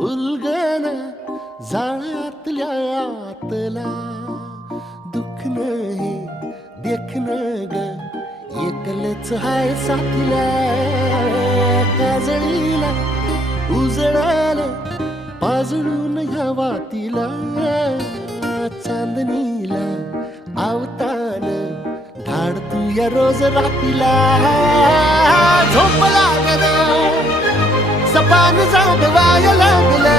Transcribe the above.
उलगन जाळ्यातल्या आतला दुःख नाही देखन ग एकलच हाय साथीला काजळीला उजळाल पाजळून ह्या वातीला चांदणीला आवतान धाड तू या रोज रातीला झोप लागल सपान जागवाय लागलं